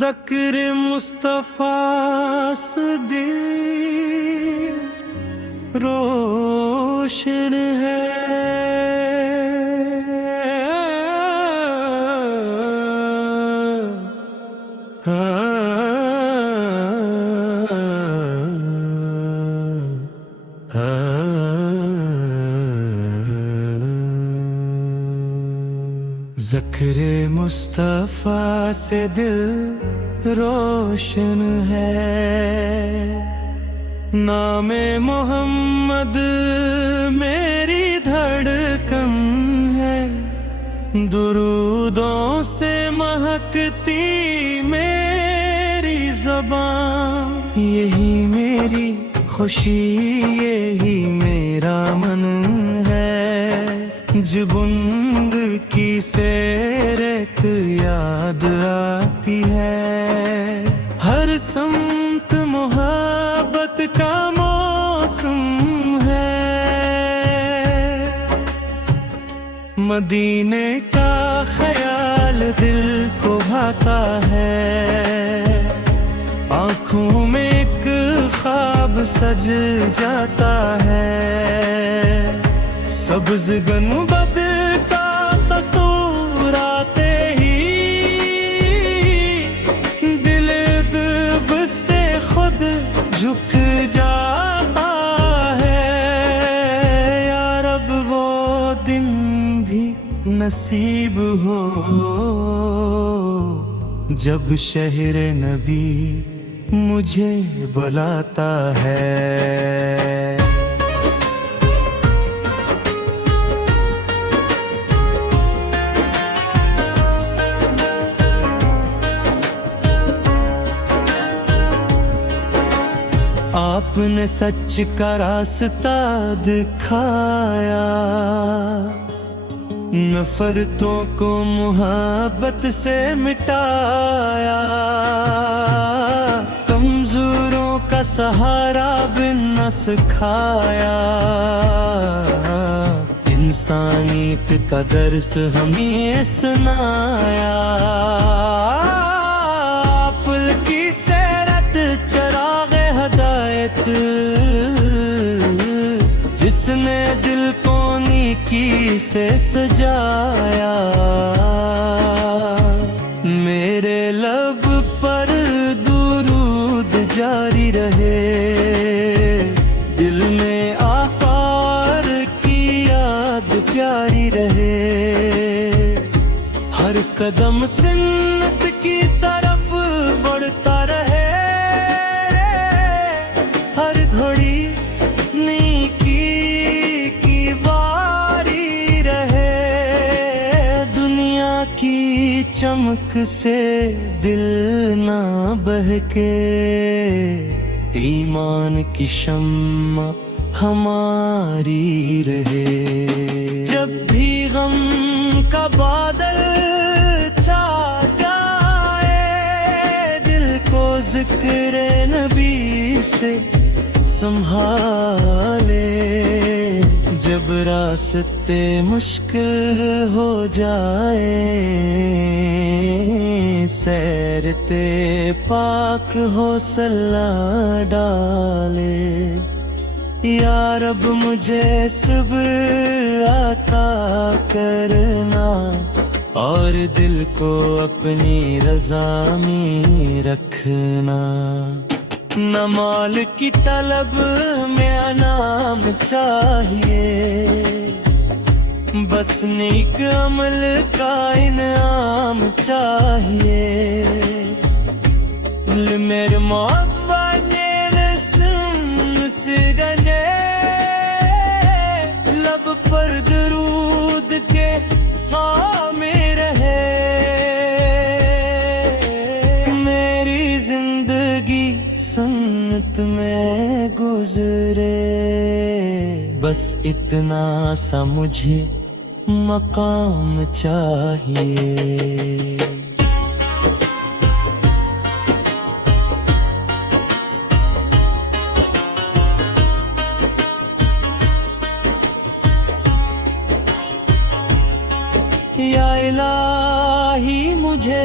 ذکر مصطفیٰ سے دل روشن ہے، ذکر مصطفیٰ سے دل روشن ہے، نام محمد میری دھڑکن ہے، درودوں سے مہکتی میری زبان، یہی میری خوشی یہی میرا من ہے، جبند کی سیرت یاد آتی ہے، ہر سمت محبت کا موسم ہے، مدینے کا خیال دل کو بھاتا ہے، آنکھوں میں ایک خواب سج جاتا ہے، سبز گنبد کا تصور آتے ہی دل دب سے خود جھک جاتا ہے، یا رب وہ دن بھی نصیب ہو جب شہر نبی مجھے بلاتا ہے۔ آپ نے سچ کا راستہ دکھایا، نفرتوں کو محبت سے مٹایا، کمزوروں کا سہارا بن نہ سکھایا، انسانیت کا درس ہمیں سنایا، پل کی سیرت چراغ ہدایت، جس نے دل کو نیکی سے سجایا، میرے لب پر درود جاری رہے، دل میں آقا کی یاد پیاری رہے، ہر قدم سنت کی طرف بڑھتا رہے، ہر گھڑی نیکی کی باری رہے، دنیا کی چمک سے دل نہ بہکے، ایمان کی شمع ہماری رہے، جب بھی غم کا بادل چھا جائے، دل کو ذکر نبی سے سنبھالے، جب راستے مشکل ہو جائے، سیرتے پاک حوصلہ ڈالے، یا رب مجھے صبر عطا کرنا، اور دل کو اپنی رضا میں رکھنا، نہ مال کی طلب میں انعام چاہیے، بس نیک عمل کا انعام چاہیے، میرے موت رسم سے رجے، لب پر درود کے حامی رہے، میری زندگی سنت میں گزرے، بس اتنا سا مجھے مقام چاہیے۔ یا الہی مجھے